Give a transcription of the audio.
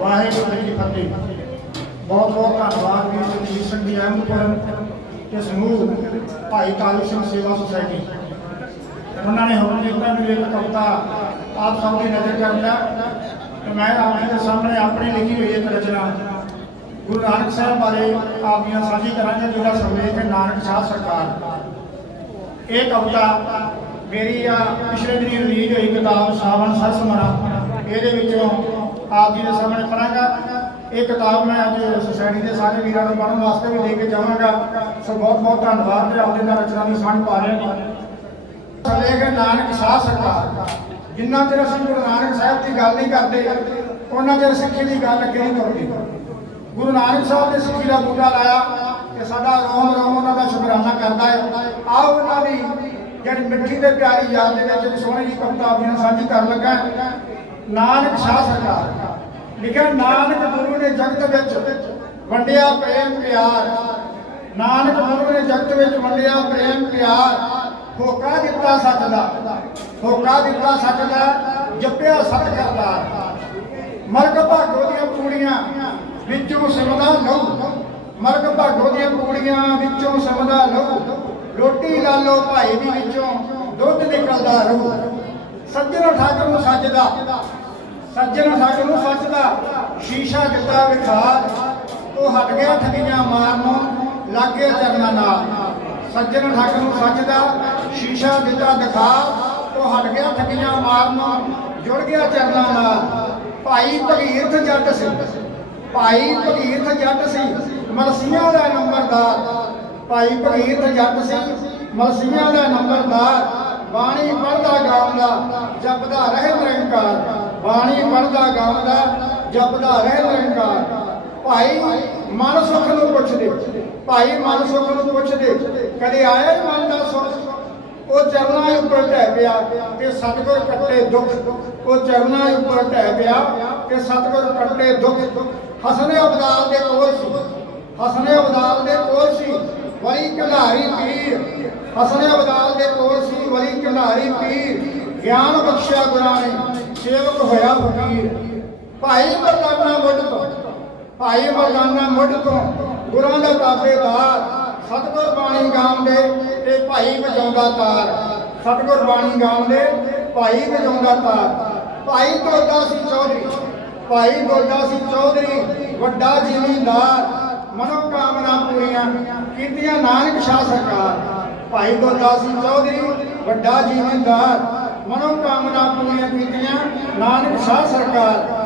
ਵਾਹਿਗੁਰੂ ਜੀ ਕੀ ਫਤਿਹ। ਬਹੁਤ ਬਹੁਤ ਧੰਨਵਾਦ ਵੀਰ ਜਗਦੀਸ਼ ਸਿੰਘ ਜੀ ਅਹਿਮਦਪੁਰ ਤੇ ਸਮੂਹ ਭਾਈ ਕਾਲੂ ਸਿੰਘ ਸੇਵਾ ਸੁਸਾਇਟੀ। ਉਹਨਾਂ ਨੇ ਹੁਕਮ ਦਿੱਤਾ ਵੀ ਇੱਕ ਕਵਿਤਾ ਆਪ ਸਭ ਦੀ ਨਜ਼ਰ ਕਰਦਾ ਤੇ ਮੈਂ ਆਪ ਦੇ ਸਾਹਮਣੇ ਆਪਣੀ ਲਿਖੀ ਹੋਈ ਇੱਕ ਰਚਨਾ ਗੁਰੂ ਨਾਨਕ ਸਾਹਿਬ ਬਾਰੇ ਆਪ ਦੀਆਂ ਸਾਂਝੀ ਕਰਾਂਗੇ ਜਿਹੜਾ ਸੰਵੇਦ ਹੈ ਨਾਨਕ ਸ਼ਾਹ ਸਰਕਾਰ। ਇਹ ਕਵਿਤਾ ਮੇਰੀ ਆ ਪਿਛਲੇ ਦਿਨੀ ਰਿਲੀਜ਼ ਹੋਈ ਕਿਤਾਬ ਸਾਵਣ ਸਸਮਰਾ ਇਹਦੇ ਵਿੱਚੋਂ ਆਪ ਜੀ ਦੇ ਸਾਹਮਣੇ ਪੜਾਂਗਾ। ਇਹ ਕਿਤਾਬ ਮੈਂ ਅੱਜ ਸੁਸਾਇਟੀ ਦੇ ਸਾਰੇ ਵੀਰਾਂ ਨੂੰ ਪੜ੍ਹਨ ਵਾਸਤੇ ਵੀ ਲੈ ਕੇ ਜਾਵਾਂਗਾ। ਸੋ ਬਹੁਤ ਬਹੁਤ ਧੰਨਵਾਦ ਤੇ ਆਪਦੇ ਨਾਲ ਰਚਨਾ ਦੀ ਸਾਂਝ ਪਾ ਰਹੇ ਹਾਂ। ਚਲੇ ਨਾਨਕ ਸ਼ਾਹ ਸਰਕਾਰ। ਜਿੰਨਾ ਚਿਰ ਅਸੀਂ ਗੁਰੂ ਨਾਨਕ ਸਾਹਿਬ ਦੀ ਗੱਲ ਨਹੀਂ ਕਰਦੇ, ਉਹਨਾਂ ਚਿਰ ਸਿੱਖੀ ਦੀ ਗੱਲ ਅੱਗੇ ਨਹੀਂ ਤੁਰਦੀ। ਗੁਰੂ ਨਾਨਕ ਸਾਹਿਬ ਨੇ ਸਿੱਖੀ ਦਾ ਬੂਟਾ ਲਾਇਆ ਤੇ ਸਾਡਾ ਰੋਮ ਰੋਮ ਉਹਨਾਂ ਦਾ ਸ਼ੁਕਰਾਨਾ ਕਰਦਾ ਹੈ। ਆਓ ਉਹਨਾਂ ਦੀ ਜਿਹੜੀ ਮਿੱਠੀ ਤੇ ਪਿਆਰੀ ਯਾਦ ਦੇ ਵਿੱਚ ਸੋਹਣੀ ਜਿਹੀ ਕਵਿਤਾ ਆਪਣੀ ਸਾਂਝੀ ਕਰਨ ਲੱਗਾ ਨਾਨਕ ਸ਼ਾਹ ਸਰਕਾਰ। ਲਿਖਿਆ ਨਾਨਕ ਗੁਰੂ ਨੇ ਜਗਤ ਵਿੱਚ ਵੰਡਿਆ ਪ੍ਰੇਮ ਪਿਆਰ। ਨਾਨਕ ਗੁਰੂ ਨੇ ਜਗਤ ਵਿੱਚ ਵੰਡਿਆ ਪ੍ਰੇਮ ਪਿਆਰ। ਹੋਕਾ ਦਿੱਤਾ ਸੱਚ ਦਾ। ਹੋਕਾ ਦਿੱਤਾ ਸੱਚ ਦਾ, ਜਪਿਆ ਸਤ ਕਰਤਾਰ। ਮਰਗ ਭਾਗੋ ਦੀਆਂ ਪੂੜੀਆਂ ਵਿੱਚੋਂ ਸਿਮਦਾ ਲਹੂ। ਮਰਗ ਭਾਗੋ ਦੀਆਂ ਪੂੜੀਆਂ ਵਿੱਚੋਂ ਸਿਮਦਾ ਲਹੂ। ਰੋਟੀ ਲਾ ਲਾਲੋ ਭਾਈ ਦੀ ਵਿੱਚੋਂ, ਦੁੱਧ ਨਿਕਲਦਾ ਰਹੂ। ਸੱਜਣ ਠਾਕਰ ਨੂੰ ਸੱਜਦਾ ਸੱਜਣ ਠਾਕਰ ਨੂੰ ਸੱਜਦਾ ਸ਼ੀਸ਼ਾ ਦਿੱਤਾ ਵਿਖਾ, ਉਹ ਹਟ ਗਿਆ ਠੱਗੀਆਂ ਮਾਰਨੋਂ, ਲੱਗੇ ਚਰਨਾਂ ਨਾਲ। ਸੱਜਣ ਠੱਗ ਨੂੰ ਸੱਜਦਾ ਸ਼ੀਸ਼ਾ ਦਿੱਤਾ ਦਿਖਾ, ਉਹ ਹਟ ਗਿਆ ਠੱਗੀਆਂ ਮਾਰਨੋਂ, ਜੁੜ ਗਿਆ ਚਰਨਾਂ ਨਾਲ। ਭਾਈ ਭਗੀਰਥ ਜੱਟ ਸੀ। ਭਾਈ ਭਗੀਰਥ ਜੱਟ ਸੀ, ਮਲਸੀਆਂ ਦਾ ਨੰਬਰਦਾਰ। ਭਾਈ ਭਗੀਰਥ ਜੱਟ ਸੀ, ਮਲਸੀਆਂ ਦਾ ਨੰਬਰਦਾਰ। ਬਾਣੀ ਪੜਦਾ ਗਾਉਂਦਾ, ਜਪਦਾ ਰਹੇ ਨਿਰੰਕਾਰ। ਬਾਣੀ ਪੜਦਾ ਗਾਉਂਦਾ, ਜਪਦਾ ਰਹਿ ਨਿਰੰਕਾਰ ਭਾਈ ਮਨ ਸੁਖ ਨੂੰ ਪੁੱਛਦੇ, ਭਾਈ ਮਨ ਸੁਖ ਨੂੰ ਪੁੱਛਦੇ। ਕਦੇ ਆਇਆ ਮਨ ਦਾ ਸੁਖ? ਉਹ ਚਰਨਾਂ ਉੱਪਰ ਢਹਿ ਪਿਆ ਤੇ ਸਤਿਗੁਰ ਕੱਟੇ ਦੁੱਖ। ਉਹ ਚਰਨਾਂ ਉੱਪਰ ਢਹਿ ਪਿਆ ਤੇ ਸਤਿਗੁਰ ਕੱਟੇ ਦੁੱਖ। ਹਸਨੇ ਅਬਦਾਲ ਦੇ ਕੋਲ ਸੀ। ਹਸਨੇ ਅਬਦਾਲ ਦੇ ਕੋਲ ਸੀ। ਵਲੀ ਕਢਾਰੀ ਪੀਰ। ਹਸਨੇ ਅਬਦਾਲ ਦੇ ਕੋਲ ਸੀ। ਵਲੀ ਕਢਾਰੀ ਪੀਰ। ਗਿਆਨ ਬਖਸ਼ਿਆ ਗੁਰਾਂ ਨੇ। ਸੇਵਕ ਹੋਇਆ ਫਕੀਰ ਭਾਈ ਮਰਦਾਨਾ ਮੁੱਢ ਤੋਂ, ਭਾਈ ਮਰਦਾਨਾ ਮੁੱਢ ਤੋਂ ਗੁਰਾਂ ਦਾ ਤਾਬੇਦਾਰ ਸਤਿਗੁਰ ਬਾਣੀ ਗਾਉਂਦੇ ਤੇ ਭਾਈ ਵਜਾਉਂਦਾ ਤਾਰ। ਸਤਿਗੁਰ ਬਾਣੀ ਗਾਉਂਦੇ ਭਾਈ ਵਜਾਉਂਦਾ ਤਾਰ। ਭਾਈ ਦੋਦਾ ਸੀ ਚੌਧਰੀ, ਭਾਈ ਦੋਦਾ ਸਿੰਘ ਚੌਧਰੀ, ਵੱਡਾ ਜ਼ਿਮੀਂਦਾਰ ਮਨੋ ਕਾਮਨਾ ਪੂਰੀਆਂ ਕੀਤੀਆਂ ਨਾਨਕ ਸ਼ਾਹ ਸਰਕਾਰ। ਭਾਈ ਦੋਦਾ ਸਿੰਘ ਚੌਧਰੀ, ਵੱਡਾ ਜ਼ਿਮੀਂਦਾਰ ਮਨੋਕਾਮਨਾ ਪੂਰੀਆਂ ਕੀਤੀਆਂ। ਨਾਨਕ ਸ਼ਾਹ ਸਰਕਾਰ